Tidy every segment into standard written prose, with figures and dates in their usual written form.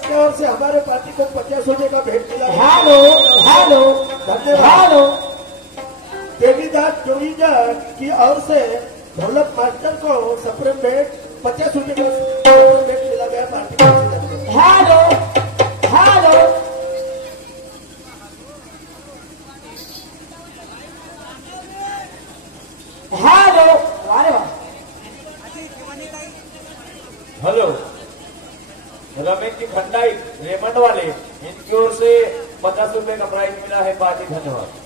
की ओर से हमारे पार्टी को 50 रुपए का भेंट मिला। Hello hello hello. Devidas Joija की ओर से ढोलक मास्टर को सप्रेम भेंट 50 रुपए का भेंट मिला गया पार्टी को। Hello hello. हेलो अरे वाह। हेलो रमेश की खंडाई रेमंड वाले इनकी ओर से 50 रुपए का प्राइज मिला है पार्टी। धन्यवाद।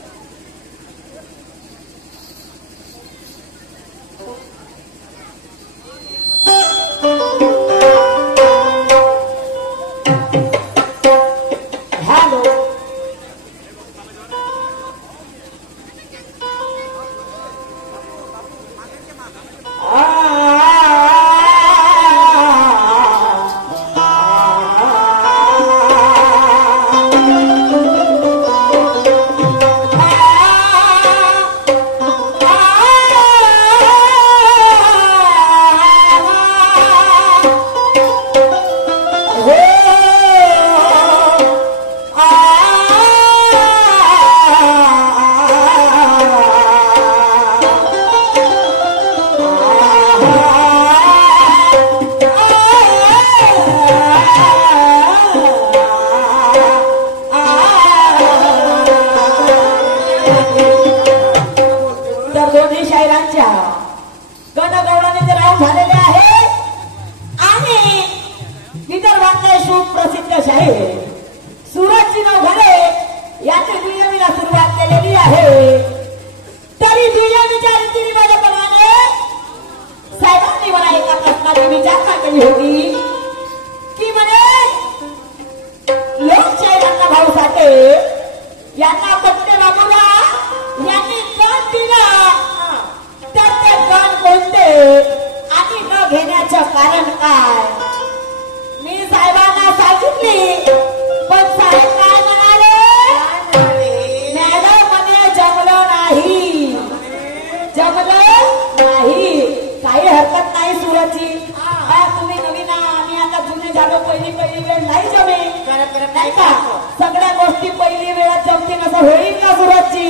सगळ्या गोष्टी पहिली वेळा जमतील असं होईल का सुरतची?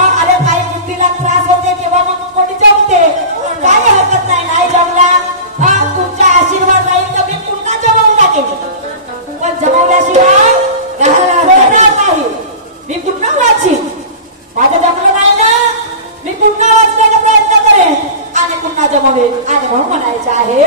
अरे काही बुद्धीला त्रास होते तेव्हा मग कोणी जमते. काही हरकत नाही. नाही जमला तुमचा आशीर्वाद राहील तर मी पुन्हा जमवून टाकेन. पण जमवल्याशिवाय राहणार नाही. मी पुन्हा वाचीन. माझं जमलं नाही ना मी पुन्हा वाचण्याचा प्रयत्न करेन आणि पुन्हा जमवेन. आणि म्हणून म्हणायचं आहे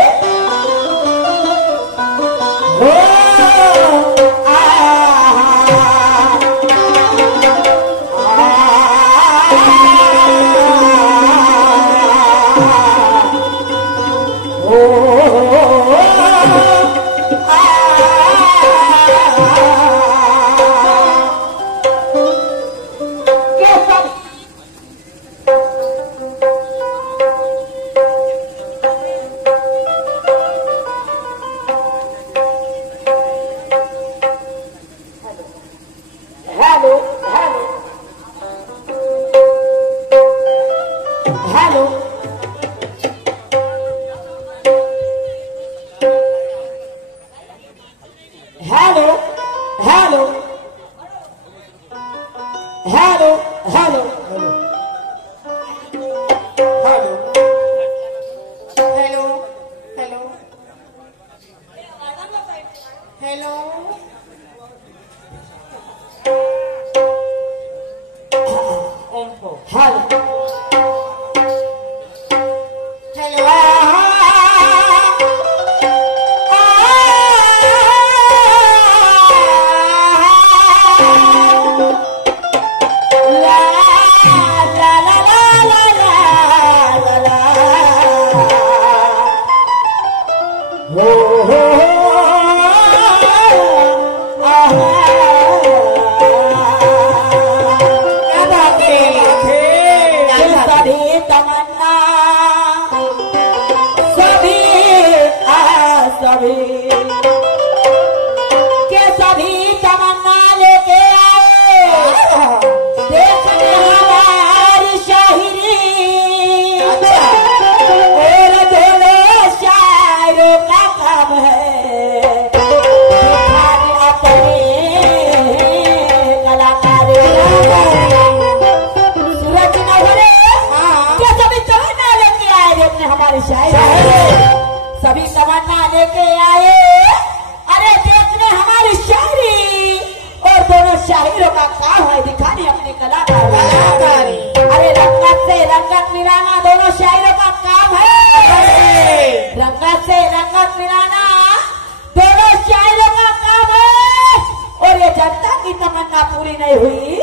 तमन्ना पूरी नहीं हुई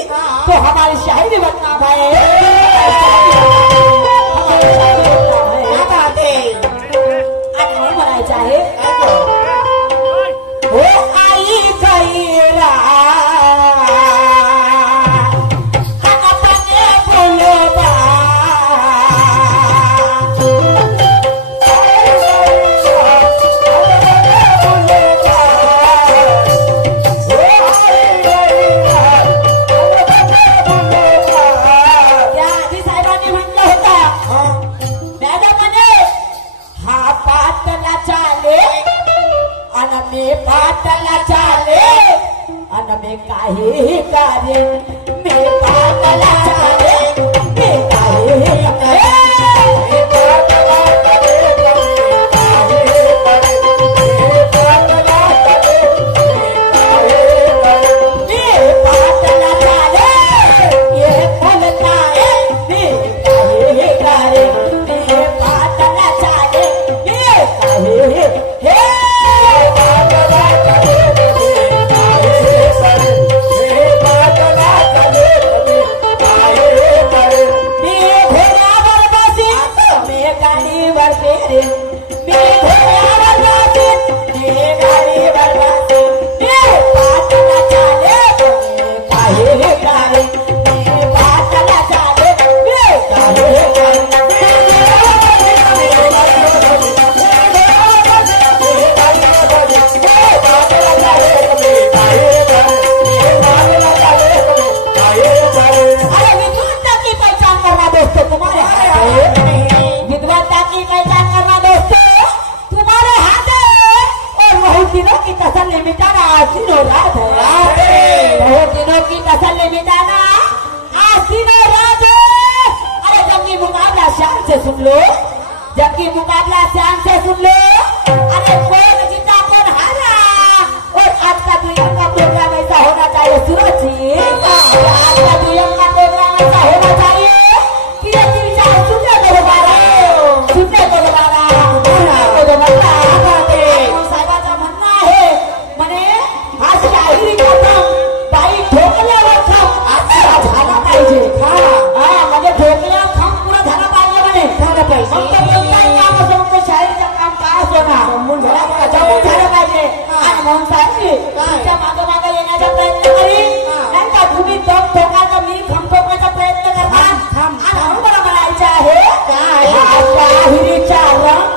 तो हमारी शायरी बदनाम है। क्या बात है, आज नहीं बनाए चाहे वो आई गई पाटला चाले अन में काहे कार्य में पाटला चाले में काहे सुन लो, जबकि मुकाबला ध्यान से सुन लो। अरे कौन जीता कौन हारा, और आज का दुनिया का प्रोग्राम ऐसा होना चाहिए सूरज जी, आज का दुनिया का प्रोग्राम ऐसा होना चाहिए कि ये 3-4 सुनने को दोबारा साहेबाचा म्हणणं आहे म्हणे हा शाहिरी प्रथम बाई ठोकल्यावर खम आता झाला पाहिजे। म्हणजे ठोकल्यावर खम पुरा झाला पाहिजे म्हणे, झालं पाहिजे। मग तो कोणताही काम असो, मग ते शाहिरीचं काम काय असो ना, जमून झालं पाहिजे। आणि म्हणून साहेब तुमच्या मागे मागे येण्याचा प्रयत्न करी, नाही का तुम्ही दम ठोकायचा मी खम ठोकायचा प्रयत्न करता। आणि म्हणून मला म्हणायचं आहे हा शाहिरीचा रंग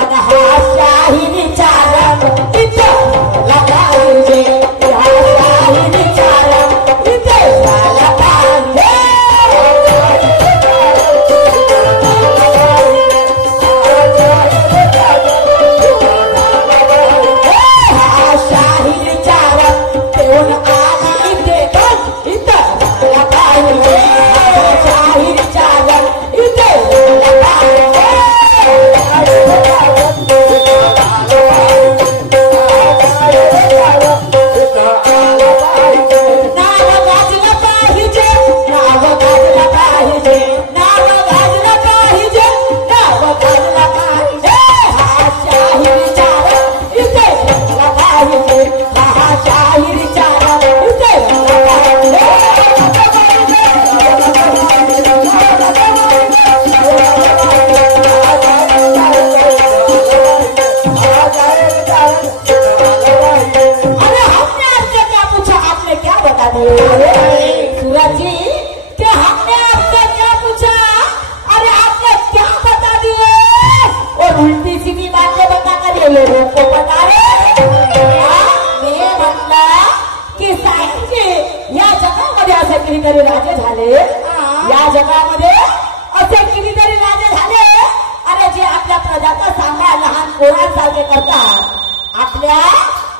आणि हा शाहिरीचा रंग इथं लागला पाहिजे, हा शाहिरीचा रंग इथं लागला पाहिजे। सूरज जी कि हमने आपसे क्या पूछा, अरे आपने क्या बता दिए, और उल्टी सीधी बातें बताकर ये लोगों को बता रहे। मैं म्हटलं की साहेबजी या जगामध्ये असे कितीतरी राजे झाले, या जगामध्ये असे कितीतरी राजे झाले, अरे जे आपल्या प्रजाचा सांभाळ लहान पोरांसारखे करतात, आपल्या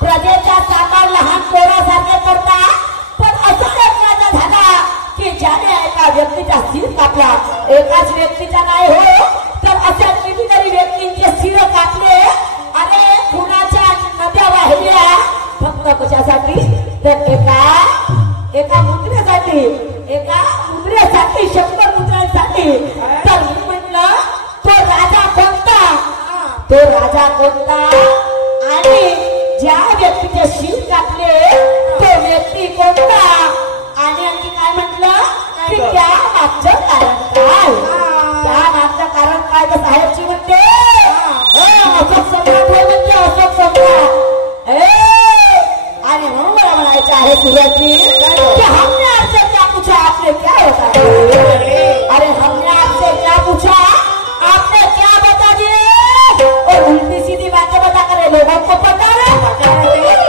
प्रजेचा सांभाळ लहान पोरासारखे करतात। पण असा एक राजा झाला की ज्याने एका व्यक्तीचा शिर कापला, एकाच व्यक्तीचा नाही हो तर अशा कितीतरी व्यक्तींचे शिर कापले। अरे खुनाच्या नद्या वाहिल्या फक्त कशासाठी, तर एका मुद्रेसाठी, एका मुद्रेसाठी, 100 मुद्रांसाठी। तर मी म्हटलं तो राजा कोणता आणि ज्या व्यक्तीचे शिर कापले तो व्यक्ती कोणता, चाहे सूरज जी कि हमने आपसे क्या पूछा, आपने क्या होता है? अरे हमने आपसे क्या पूछा, आपने क्या बता दिए? और उल्टी सीधी बातें बता कर लोगों को पता है।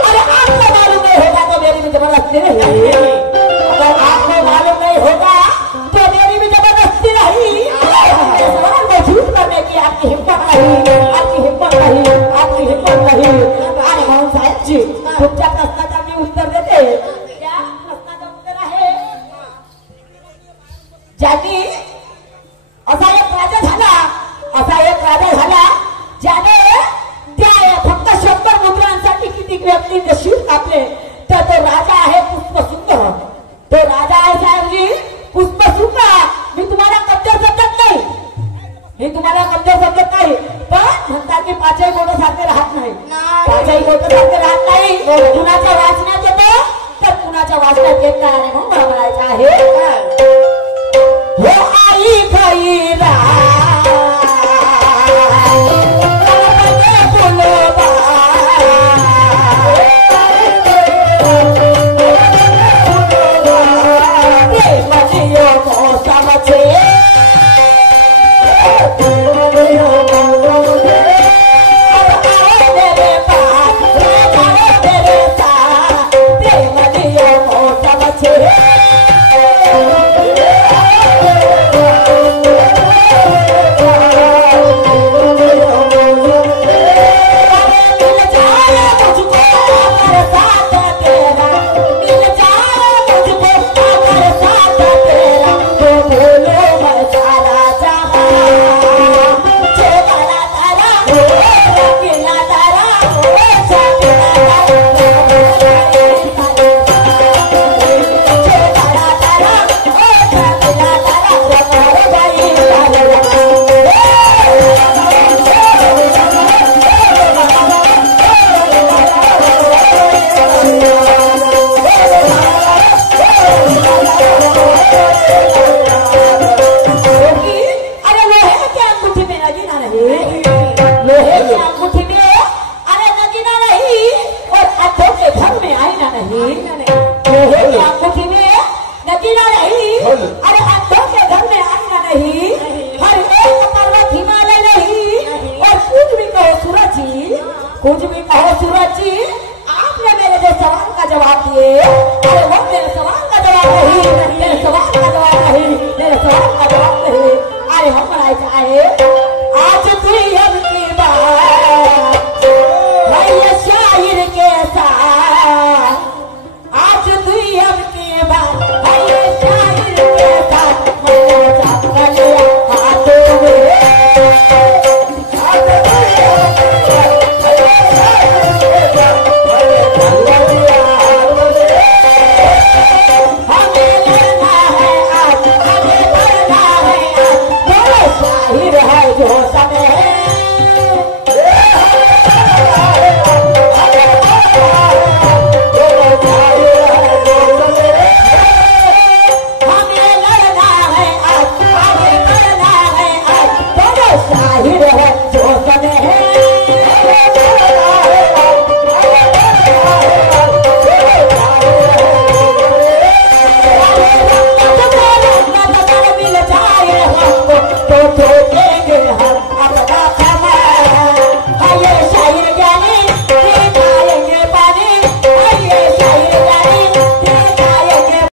अरे आपको मालूम नहीं होगा तो मेरी भी जबरदस्ती नहीं, अगर आपको मालूम नहीं होगा तो मेरी भी जबरदस्ती नहीं। सवाल को झूठ करने की आपकी हिम्मत नहीं, आपकी हिम्मत नहीं, आपकी हिम्मत नहीं। अरे मोहन साहेब जी तुमच्या प्रश्नाचा मी उत्तर देते। त्या प्रश्नाचं उत्तर आहे, ज्यांनी असा एक राजा झाला, असा एक राजा झाला ज्याने त्या फक्त 100 मुद्रांसाठी किती व्यक्ती नशीब कापले, तर तो राजा आहे पुष्पशृंग। तो राजा आहे साहेबजी पुष्पशृंग। मी तुम्हाला कमजोर समजत नाही, मी तुम्हाला कमजोर समजत नाही, पण म्हणतात की पाचही बोट सारखे राहत नाही, पाचही बोट सारखे राहत नाही। कुणाच्या वाचण्यात येतो तर कुणाच्या वाचण्यात येत नाही। आणि म्हणून मला म्हणायचं आहे, हो आई खैरा कुछ भी कहो सूरज जी, आपने मेरे जो सवाल का जवाब दिए